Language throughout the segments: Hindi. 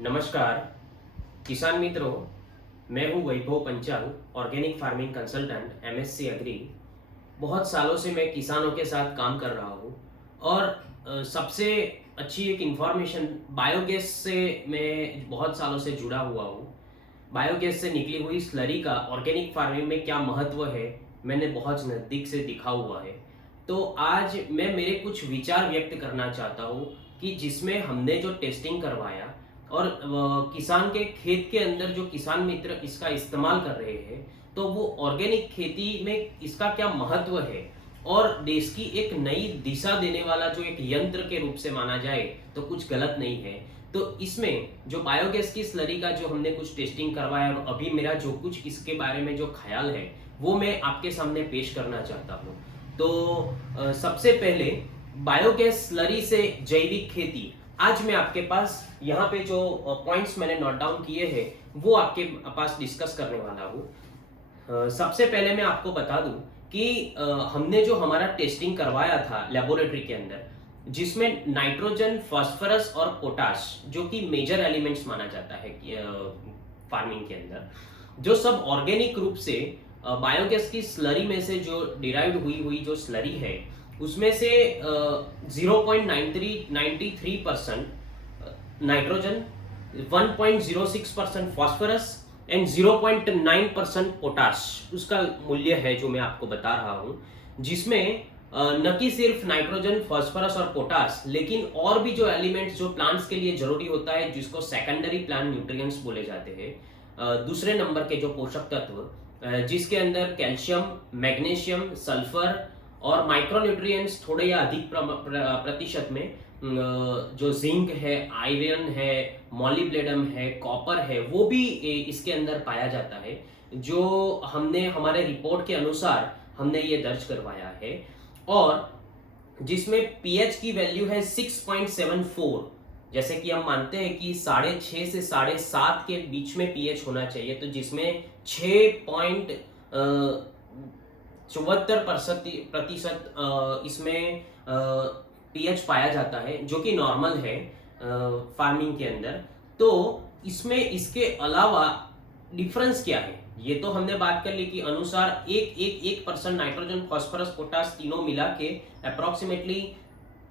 नमस्कार किसान मित्रों, मैं हूं Vaibhav Panchal, organic farming consultant, MSc agri. बहुत सालों से मैं किसानों के साथ काम कर रहा हूं और सबसे अच्छी एक इन्फॉर्मेशन बायोगैस से मैं बहुत सालों से जुड़ा हुआ हूं। बायोगैस से निकली हुई स्लरी का ऑर्गेनिक फार्मिंग में क्या महत्व है, मैंने बहुत नज़दीक से दिखा हुआ है। तो आज मैं मेरे कुछ विचार व्यक्त करना चाहता हूँ कि जिसमें हमने जो टेस्टिंग करवाया और किसान के खेत के अंदर जो किसान मित्र इसका इस्तेमाल कर रहे हैं, तो वो ऑर्गेनिक खेती में इसका क्या महत्व है और देश की एक नई दिशा देने वाला जो एक यंत्र के रूप से माना जाए तो कुछ गलत नहीं है। तो इसमें जो बायोगैस की स्लरी का जो हमने कुछ टेस्टिंग करवाया और अभी मेरा जो कुछ इसके बारे में जो ख्याल है वो मैं आपके सामने पेश करना चाहता हूँ। तो सबसे पहले बायोगैस स्लरी से जैविक खेती, आज मैं आपके पास यहाँ पे जो पॉइंट्स मैंने नोट डाउन किए हैं वो आपके पास डिस्कस करने वाला हूँ। सबसे पहले मैं आपको बता दूं कि हमने जो हमारा टेस्टिंग करवाया था लेबोरेटरी के अंदर, जिसमें नाइट्रोजन, फास्फोरस और पोटाश जो कि मेजर एलिमेंट्स माना जाता है फार्मिंग के अंदर, जो सब ऑर्गेनिक रूप से बायोगैस की स्लरी में से जो डिराइव्ड हुई हुई जो स्लरी है उसमें से 0.93% नाइट्रोजन, 1.06% फास्फोरस एंड 0.9% पोटाश उसका मूल्य है जो मैं आपको बता रहा हूं, जिसमें न कि सिर्फ नाइट्रोजन, फास्फोरस और पोटाश, लेकिन और भी जो एलिमेंट्स जो प्लांट्स के लिए जरूरी होता है जिसको सेकेंडरी प्लांट न्यूट्रिएंट्स बोले जाते हैं, दूसरे नंबर के जो पोषक तत्व जिसके अंदर कैल्शियम, मैग्नीशियम, सल्फर और माइक्रोन्यूट्रिएंट्स थोड़े या अधिक प्रतिशत में जो जिंक है, आयरन है, मॉलिब्डेनम है, कॉपर है, वो भी इसके अंदर पाया जाता है, जो हमने हमारे रिपोर्ट के अनुसार हमने ये दर्ज करवाया है। और जिसमें पीएच की वैल्यू है 6.74, जैसे कि हम मानते हैं कि 6.5 से 7.5 के बीच में पीएच होना चाहिए, तो जिसमें 6.74% इसमें पीएच पाया जाता है, जो कि नॉर्मल है फार्मिंग के अंदर। तो इसमें इसके अलावा डिफरेंस क्या है, ये तो हमने बात कर ली कि अनुसार 1% नाइट्रोजन, फास्फोरस, पोटाश तीनों मिला के अप्रोक्सीमेटली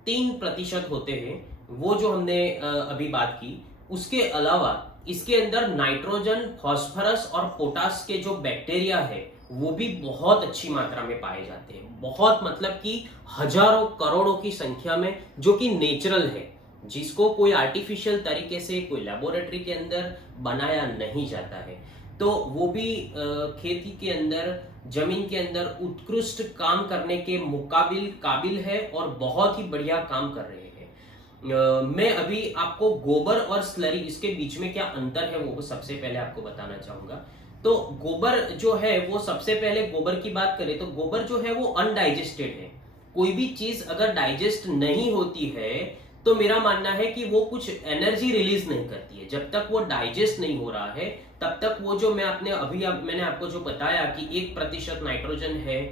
3% होते हैं, वो जो हमने अभी बात की। उसके अलावा इसके अंदर नाइट्रोजन, फास्फोरस और पोटाश के जो बैक्टीरिया है वो भी बहुत अच्छी मात्रा में पाए जाते हैं, बहुत मतलब कि हजारों करोड़ों की संख्या में, जो कि नेचुरल है, जिसको कोई आर्टिफिशियल तरीके से कोई लेबोरेटरी के अंदर बनाया नहीं जाता है। तो वो भी खेती के अंदर, जमीन के अंदर उत्कृष्ट काम करने के मुकाबिल काबिल है और बहुत ही बढ़िया काम कर रहे हैं। मैं अभी आपको गोबर और स्लरी इसके बीच में क्या अंतर है वो सबसे पहले आपको बताना चाहूंगा। तो गोबर जो है वो, सबसे पहले गोबर की बात करें तो गोबर जो है वो अनडाइजेस्टेड है। कोई भी चीज अगर डाइजेस्ट नहीं होती है तो मेरा मानना है कि वो कुछ एनर्जी रिलीज नहीं करती है। जब तक वो डाइजेस्ट नहीं हो रहा है तब तक वो जो मैंने आपको जो बताया कि 1% नाइट्रोजन है,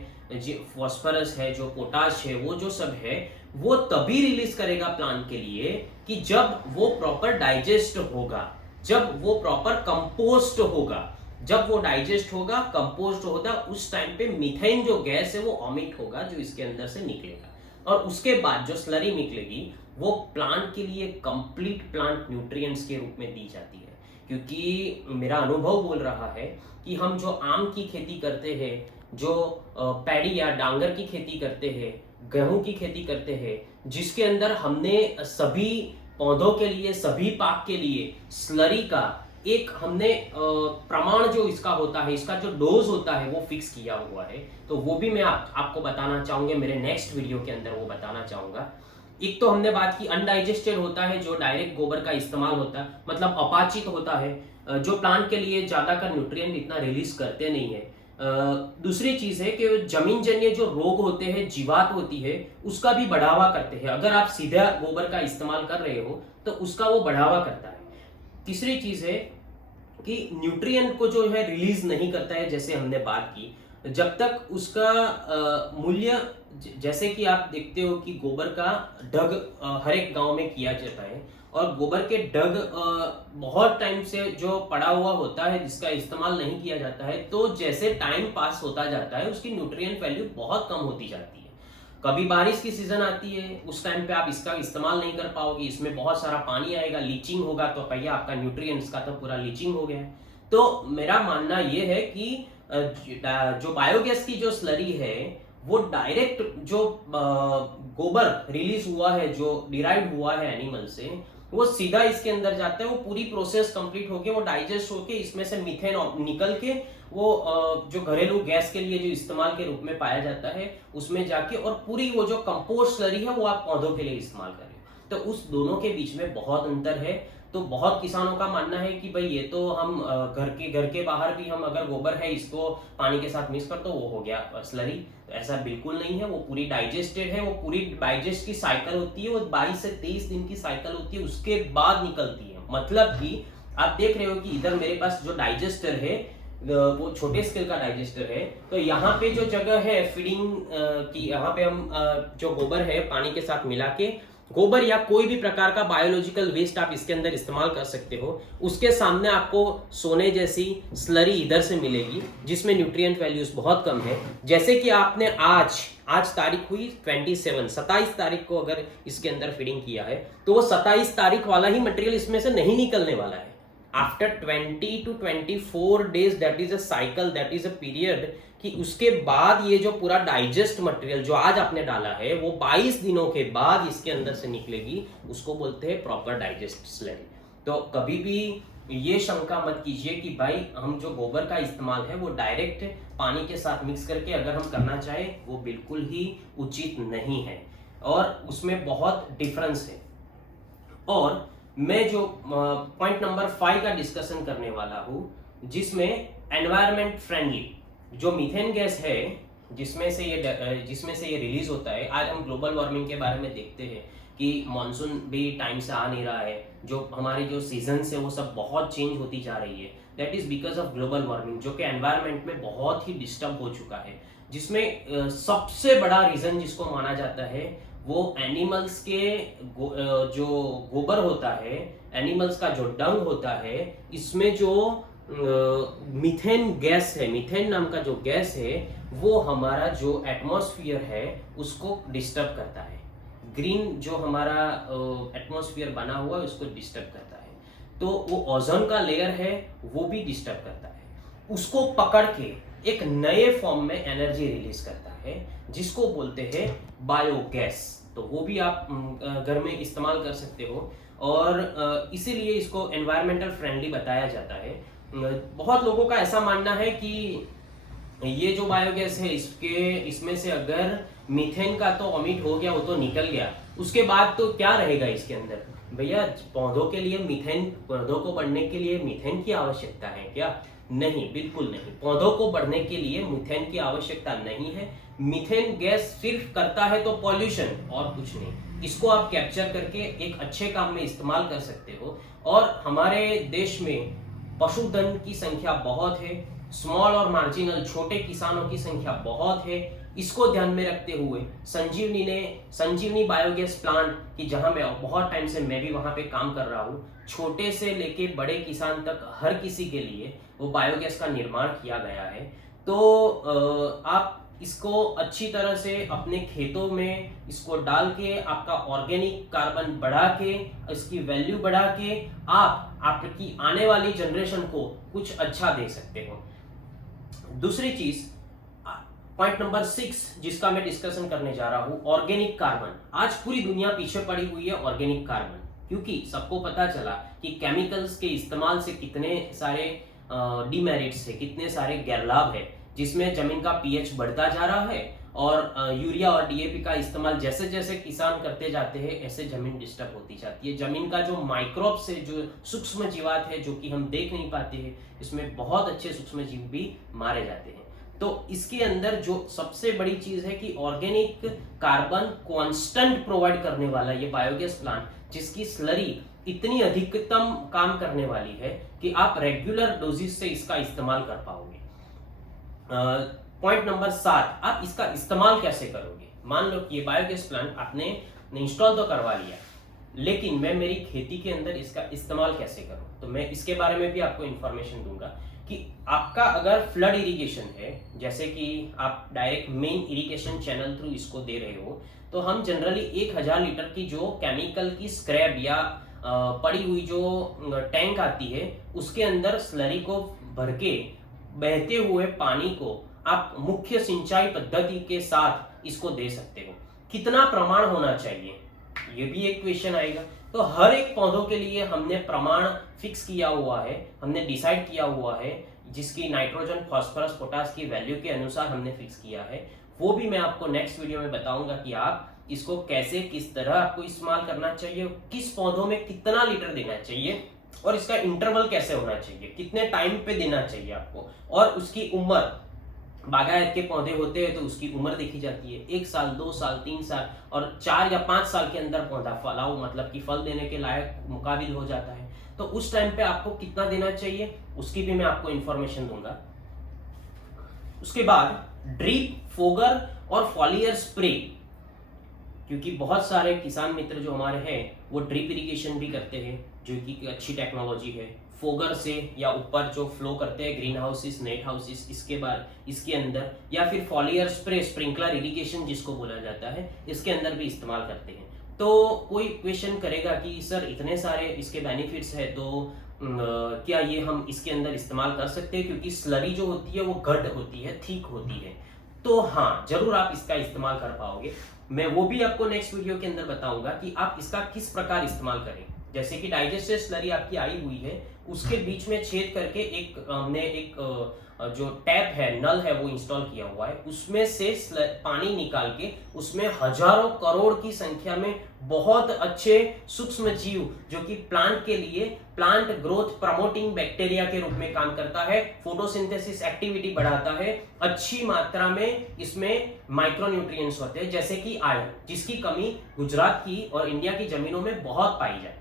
फास्फोरस है, जो पोटाश है, वो जो सब है वो तभी रिलीज करेगा प्लांट के लिए कि जब वो प्रॉपर डाइजेस्ट होगा, जब वो प्रॉपर कंपोस्ट होगा। जब वो डाइजेस्ट होगा, कंपोस्ट होगा, उस टाइम पे मीथेन जो गैस है वो ऑमिट होगा, जो इसके अंदर से निकलेगा, और उसके बाद जो स्लरी निकलेगी वो प्लांट के लिए कंप्लीट प्लांट न्यूट्रिएंट्स के रूप में दी जाती है। क्योंकि मेरा अनुभव बोल रहा है कि हम जो आम की खेती करते हैं, जो पैडी या डांगर की खेती करते हैं, गेहूं की खेती करते हैं, जिसके अंदर हमने सभी पौधों के लिए, सभी पाक के लिए स्लरी का एक हमने प्रमाण जो इसका होता है, इसका जो डोज होता है वो फिक्स किया हुआ है। तो वो भी मैं आपको बताना चाहूंगा, मेरे नेक्स्ट वीडियो के अंदर वो बताना चाहूंगा। एक तो हमने बात की अनडाइजेस्टेड होता है, जो डायरेक्ट गोबर का इस्तेमाल होता है, मतलब अपाचित होता है, जो प्लांट के लिए ज्यादा का न्यूट्रिएंट इतना रिलीज करते नहीं है। दूसरी चीज है कि जमीन जन्य जो रोग होते हैं, जीवात होती है, उसका भी बढ़ावा करते हैं। अगर आप सीधा गोबर का इस्तेमाल कर रहे हो तो उसका वो बढ़ावा करता है। तीसरी चीज है कि न्यूट्रिएंट को जो है रिलीज नहीं करता है, जैसे हमने बात की, जब तक उसका मूल्य, जैसे कि आप देखते हो कि गोबर का ढग हर एक गांव में किया जाता है और गोबर के डग बहुत टाइम से जो पड़ा हुआ होता है जिसका इस्तेमाल नहीं किया जाता है, तो जैसे टाइम पास होता जाता है उसकी न्यूट्रिएंट वैल्यू बहुत कम होती जाती है। कभी बारिश की सीजन आती है, उस टाइम पे आप इसका इस्तेमाल नहीं कर पाओगे, इसमें बहुत सारा पानी आएगा, लीचिंग होगा, तो भैया आपका न्यूट्रिएंट्स का तो पूरा लीचिंग हो गया है। तो मेरा मानना ये है कि जो बायोगैस की जो स्लरी है वो डायरेक्ट जो गोबर रिलीज हुआ है, जो डिराइव हुआ है एनिमल से, वो सीधा इसके अंदर जाता है। वो पूरी प्रोसेस कंप्लीट होके वो डाइजेस्ट होके इसमें से मीथेन निकल के वो जो घरेलू गैस के लिए जो इस्तेमाल के रूप में पाया जाता है उसमें जाके, और पूरी वो जो कंपोस्ट स्लरी है वो आप पौधों के लिए इस्तेमाल कर रहे हो। तो उस दोनों के बीच में बहुत अंतर है। तो बहुत किसानों का मानना है कि भाई ये तो हम घर के बाहर भी हम अगर गोबर है इसको पानी के साथ मिक्स कर तो वो हो गया स्लरी। तो ऐसा बिल्कुल नहीं है, वो पूरी डाइजेस्टेड है, वो पूरी डाइजेस्ट की साइकिल होती है, वो 22 से 23 दिन की साइकिल होती है, उसके बाद निकलती है। मतलब कि आप देख रहे हो कि इधर मेरे पास जो डाइजेस्टर है वो छोटे स्केल का डाइजेस्टर है, तो यहाँ पे जो जगह है फीडिंग की, यहाँ पे हम जो गोबर है पानी के साथ मिला के, गोबर या कोई भी प्रकार का बायोलॉजिकल वेस्ट आप इसके अंदर इस्तेमाल कर सकते हो, उसके सामने आपको सोने जैसी स्लरी इधर से मिलेगी जिसमें न्यूट्रिएंट वैल्यूज बहुत कम है। जैसे कि आपने आज तारीख हुई 27 तारीख को अगर इसके अंदर फीडिंग किया है तो वो 27 तारीख वाला ही मटेरियल इसमें से नहीं निकलने वाला है। After 20 to 24 days, that is a cycle, that is a period, कि उसके बाद ये जो पूरा डाइजेस्ट मटेरियल जो आज आपने डाला है वो 22 दिनों के बाद इसके अंदर से निकलेगी, उसको बोलते हैं प्रॉपर डाइजेस्ट स्लरी। तो कभी भी ये शंका मत कीजिए कि भाई हम जो गोबर का इस्तेमाल है वो डायरेक्ट पानी के साथ मिक्स करके अगर हम करना चाहें वो बिल्कुल ही उचित नहीं है, और उसमें बहुत डिफरेंस है। और मैं जो पॉइंट नंबर 5 का डिस्कशन करने वाला हूं, जिसमें एनवायरमेंट फ्रेंडली जो मीथेन गैस है जिसमें से ये रिलीज होता है। आज हम ग्लोबल वार्मिंग के बारे में देखते हैं कि मॉनसून भी टाइम से आ नहीं रहा है, जो हमारी जो सीजन्स है वो सब बहुत चेंज होती जा रही है। That is because of global warming, जो कि एनवायरमेंट में बहुत ही डिस्टर्ब हो चुका है, जिसमें सबसे बड़ा रीजन जिसको माना जाता है वो एनिमल्स के जो गोबर होता है, एनिमल्स का जो डंग होता है, इसमें जो मीथेन गैस है, मीथेन नाम का जो गैस है वो हमारा जो एटमॉस्फेयर है उसको डिस्टर्ब करता है। ग्रीन जो हमारा एटमॉस्फेयर बना हुआ है उसको डिस्टर्ब करता है। तो वो ओजोन का लेयर है वो भी डिस्टर्ब करता है, उसको पकड़ के एक नए फॉर्म में एनर्जी रिलीज करता है जिसको बोलते हैं बायोगैस। तो वो भी आप घर में इस्तेमाल कर सकते हो, और इसीलिए इसको एनवायरमेंटल फ्रेंडली बताया जाता है। बहुत लोगों का ऐसा मानना है कि ये जो बायोगैस है इसमें से अगर मीथेन का तो ऑमिट हो गया, वो तो निकल गया, उसके बाद तो क्या रहेगा इसके अंदर? भैया पौधों के लिए मीथेन, पौधों को बढ़ने के लिए मीथेन की आवश्यकता है क्या? नहीं, बिल्कुल नहीं। पौधों को बढ़ने के लिए मीथेन की आवश्यकता नहीं है। मीथेन गैस सिर्फ करता है तो पॉल्यूशन, और कुछ नहीं। इसको आप कैप्चर करके एक अच्छे काम में इस्तेमाल कर सकते हो। और हमारे देश में पशुधन की संख्या बहुत है, स्मॉल और मार्जिनल छोटे किसानों की संख्या बहुत है। इसको ध्यान में रखते हुए संजीवनी बायोगैस प्लांट, की जहां मैं बहुत टाइम से मैं भी वहां पे काम कर रहा हूँ, छोटे से लेके बड़े किसान तक हर किसी के लिए वो बायोगैस का निर्माण किया गया है। तो आप इसको अच्छी तरह से अपने खेतों में इसको डाल के आपका ऑर्गेनिक कार्बन बढ़ा के, इसकी वैल्यू बढ़ा के आप आपकी आने वाली जनरेशन को कुछ अच्छा दे सकते हो। दूसरी चीज, पॉइंट नंबर 6 जिसका मैं डिस्कशन करने जा रहा हूं, ऑर्गेनिक कार्बन। आज पूरी दुनिया पीछे पड़ी हुई है ऑर्गेनिक कार्बन, क्योंकि सबको पता चला कि केमिकल्स के इस्तेमाल से कितने सारे डिमेरिट्स है, कितने सारे गैरलाभ है, जिसमें जमीन का पीएच बढ़ता जा रहा है, और यूरिया और डीएपी का इस्तेमाल जैसे जैसे किसान करते जाते हैं ऐसे जमीन डिस्टर्ब होती जाती है। जमीन का जो माइक्रोब्स है, जो सूक्ष्म जीवात है जो कि हम देख नहीं पाते हैं, इसमें बहुत अच्छे सूक्ष्म जीव भी मारे जाते हैं। तो इसके अंदर जो सबसे बड़ी चीज है कि ऑर्गेनिक कार्बन कांस्टेंट प्रोवाइड करने वाला ये बायोगैस प्लांट, जिसकी स्लरी इतनी अधिकतम काम करने वाली है कि आप रेगुलर डोजेस से इसका इस्तेमाल कर पाओगे। पॉइंट नंबर 7, आप इसका इस्तेमाल कैसे करोगे? मान लो कि ये बायोगैस प्लांट आपने इंस्टॉल तो करवा लिया, लेकिन मैं मेरी खेती के अंदर इसका इस्तेमाल कैसे करूं, तो मैं इसके बारे में भी आपको इंफॉर्मेशन दूंगा कि आपका अगर फ्लड इरिगेशन है, जैसे कि आप direct main irrigation channel through इसको दे रहे हो, तो हम जनरली 1000 लीटर की जो केमिकल की स्क्रैप या पड़ी हुई जो टैंक आती है उसके अंदर स्लरी को भर के बहते हुए पानी को आप मुख्य सिंचाई पद्धति के साथ इसको दे सकते हो। कितना प्रमाण होना चाहिए, ये भी एक क्वेश्चन आएगा। तो हर एक पौधों के लिए हमने प्रमाण फिक्स किया हुआ है, हमने डिसाइड किया हुआ है, जिसकी नाइट्रोजन, फास्फोरस, पोटास की वैल्यू के अनुसार हमने फिक्स किया है। वो भी मैं आपको नेक्स्ट वीडियो में बताऊंगा कि आप इसको कैसे, किस तरह आपको इस्तेमाल करना चाहिए, किस पौधों में कितना लीटर देना चाहिए और इसका इंटरवल कैसे होना चाहिए, कितने टाइम पे देना चाहिए आपको, और उसकी उम्र, बागायत के पौधे होते हैं तो उसकी उम्र देखी जाती है, 1 साल, 2 साल, 3 साल और 4 या 5 साल के अंदर पौधा फलाऊ मतलब कि फल देने के लायक मुकाबिल हो जाता है। तो उस टाइम पे आपको कितना देना चाहिए उसकी भी मैं आपको इंफॉर्मेशन दूंगा। उसके बाद ड्रिप, फोगर और फॉलियर स्प्रे, क्योंकि बहुत सारे किसान मित्र जो हमारे हैं वो ड्रिप इरिगेशन भी करते हैं, जो कि अच्छी टेक्नोलॉजी है। फोगर से या ऊपर जो फ्लो करते हैं ग्रीन हाउसेस, नेट हाउसेस, इसके बाद इसके अंदर, या फिर फॉलियर स्प्रे, स्प्रिंकलर इरिगेशन जिसको बोला जाता है, इसके अंदर भी इस्तेमाल करते हैं। तो कोई क्वेश्चन करेगा कि सर इतने सारे इसके बेनिफिट्स है तो क्या ये हम इसके अंदर इस्तेमाल कर सकते हैं, क्योंकि स्लरी जो होती है वो गढ़ होती है, थिक होती है। तो हाँ, जरूर आप इसका इस्तेमाल कर पाओगे। मैं वो भी आपको नेक्स्ट वीडियो के अंदर बताऊंगा कि आप इसका किस प्रकार इस्तेमाल करें। जैसे कि डाइजेस्टेड स्लरी आपकी आई हुई है, उसके बीच में छेद करके हमने एक जो टैप है, नल है, वो इंस्टॉल किया हुआ है, उसमें से पानी निकाल के उसमें हजारों करोड़ की संख्या में बहुत अच्छे सूक्ष्म जीव जो कि प्लांट के लिए प्लांट ग्रोथ प्रमोटिंग बैक्टीरिया के रूप में काम करता है, फोटोसिंथेसिस एक्टिविटी बढ़ाता है, अच्छी मात्रा में इसमें माइक्रोन्यूट्रिएंट्स होते हैं जैसे कि आयरन, जिसकी कमी गुजरात की और इंडिया की जमीनों में बहुत पाई जाती है।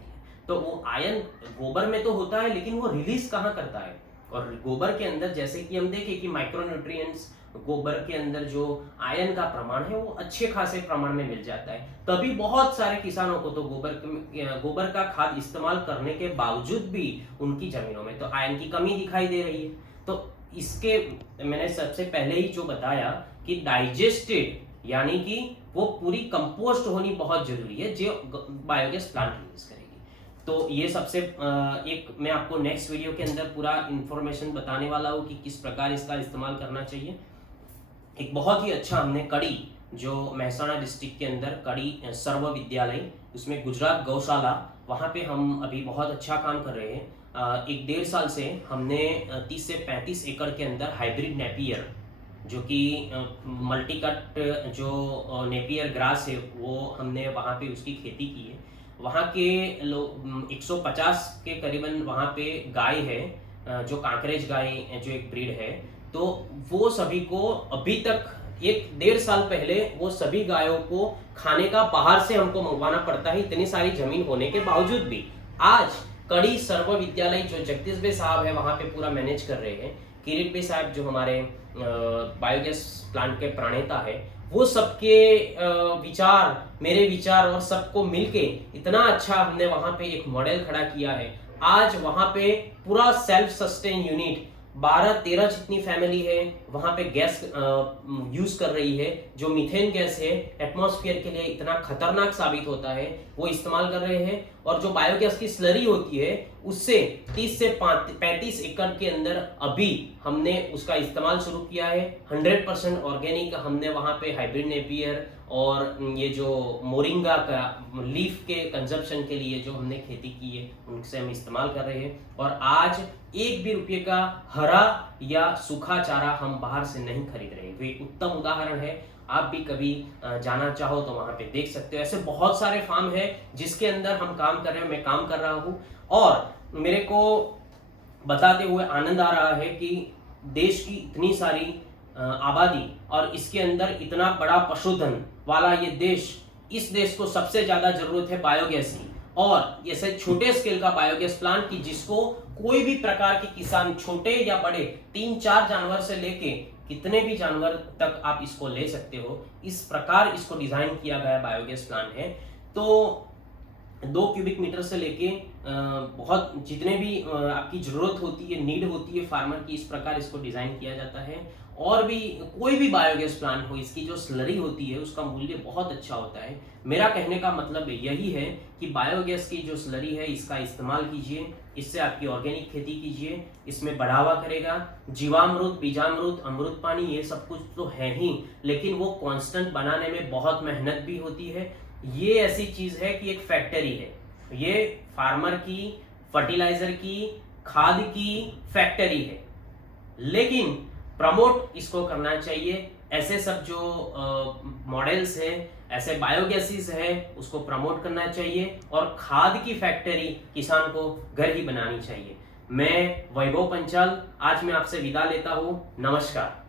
तो वो आयरन गोबर में तो होता है, लेकिन वो रिलीज कहाँ करता है, और गोबर के अंदर जैसे कि हम देखें कि माइक्रोन्यूट्रिएंट्स गोबर के अंदर जो आयरन का प्रमाण है वो अच्छे खासे प्रमाण में मिल जाता है। तभी बहुत सारे किसानों को तो गोबर का खाद इस्तेमाल करने के बावजूद भी उनकी जमीनों में तो आयरन की कमी दिखाई दे रही है। तो इसके मैंने सबसे पहले ही जो बताया कि डाइजेस्टेड यानी कि वो पूरी कंपोस्ट होनी बहुत जरूरी है जो बायोगैस प्लांट रिलीज करेगी। तो ये सबसे एक मैं आपको नेक्स्ट वीडियो के अंदर पूरा इंफॉर्मेशन बताने वाला हूँ कि किस प्रकार इसका इस्तेमाल करना चाहिए। एक बहुत ही अच्छा हमने कड़ी, जो महसाणा डिस्ट्रिक्ट के अंदर कड़ी सर्व विद्यालय, उसमें गुजरात गौशाला, वहाँ पे हम अभी बहुत अच्छा काम कर रहे हैं। 1-1.5 साल से हमने 30 से 35 एकड़ के अंदर हाइब्रिड नेपियर, जो कि मल्टीकट जो नेपियर ग्रास है, वो हमने वहाँ पे उसकी खेती की है। वहाँ के लोग 150 के करीबन वहाँ पे गाय है, जो कांकरेज गाय जो एक ब्रीड है। तो वो सभी को अभी तक 1-1.5 साल पहले वो सभी गायों को खाने का बाहर से हमको मंगवाना पड़ता है, इतनी सारी जमीन होने के बावजूद भी। आज कड़ी सर्व विद्यालय जो जगदीश भाई साहब है वहाँ पे पूरा मैनेज कर रहे हैं, किरीट भाई साहब जो हमारे बायोगैस प्लांट के प्रणेता है, वो सबके विचार, मेरे विचार और सबको मिलके इतना अच्छा हमने वहां पे एक मॉडल खड़ा किया है। आज वहां पे पूरा सेल्फ सस्टेन यूनिट 12-13 जितनी फैमिली है वहां पे गैस यूज कर रही है, जो मीथेन गैस है एटमॉस्फेयर के लिए इतना खतरनाक साबित होता है, वो इस्तेमाल कर रहे हैं। और जो बायोगैस की स्लरी होती है उससे 30 से 35 एकड़ के अंदर अभी हमने उसका इस्तेमाल शुरू किया है। 100% ऑर्गेनिक हमने वहां पे हाइब्रिड नेपियर और ये जो मोरिंगा का लीफ के कंजप्शन के लिए जो हमने खेती की है उनसे हम इस्तेमाल कर रहे हैं। और आज 1 भी रुपये का हरा या सूखा चारा हम बाहर से नहीं खरीद रहे। वे उत्तम उदाहरण है, आप भी कभी जाना चाहो तो वहां पे देख सकते हो। ऐसे बहुत सारे फार्म है जिसके अंदर हम काम कर रहे हैं, मैं काम कर रहा हूँ, और मेरे को बताते हुए आनंद आ रहा है कि देश की इतनी सारी आबादी और इसके अंदर इतना बड़ा पशुधन वाला ये देश, इस देश को सबसे ज्यादा जरूरत है बायोगैस की, और ऐसे छोटे स्केल का बायोगैस प्लांट की जिसको कोई भी प्रकार के किसान, छोटे या बड़े, 3-4 जानवर से लेके कितने भी जानवर तक आप इसको ले सकते हो, इस प्रकार इसको डिजाइन किया गया बायोगैस प्लांट है। तो 2 क्यूबिक मीटर से लेके बहुत जितने भी आपकी जरूरत होती है, नीड होती है फार्मर की, इस प्रकार इसको डिजाइन किया जाता है। और भी कोई भी बायोगैस प्लांट हो, इसकी जो स्लरी होती है उसका मूल्य बहुत अच्छा होता है। मेरा कहने का मतलब यही है कि बायोगैस की जो स्लरी है इसका इस्तेमाल कीजिए, इससे आपकी ऑर्गेनिक खेती कीजिए, इसमें बढ़ावा करेगा। जीवामृत, बीजामृत, अमृत पानी ये सब कुछ तो है ही, लेकिन वो कांस्टेंट बनाने में बहुत मेहनत भी होती है। ये ऐसी चीज है कि एक फैक्ट्री है, ये फार्मर की, फर्टिलाइजर की, खाद की फैक्ट्री है। लेकिन प्रमोट इसको करना चाहिए। ऐसे सब जो मॉडल्स है, ऐसे बायोगैसेस है, उसको प्रमोट करना चाहिए। और खाद की फैक्ट्री किसान को घर ही बनानी चाहिए। मैं वैभव पंचाल आज मैं आपसे विदा लेता हूँ। नमस्कार।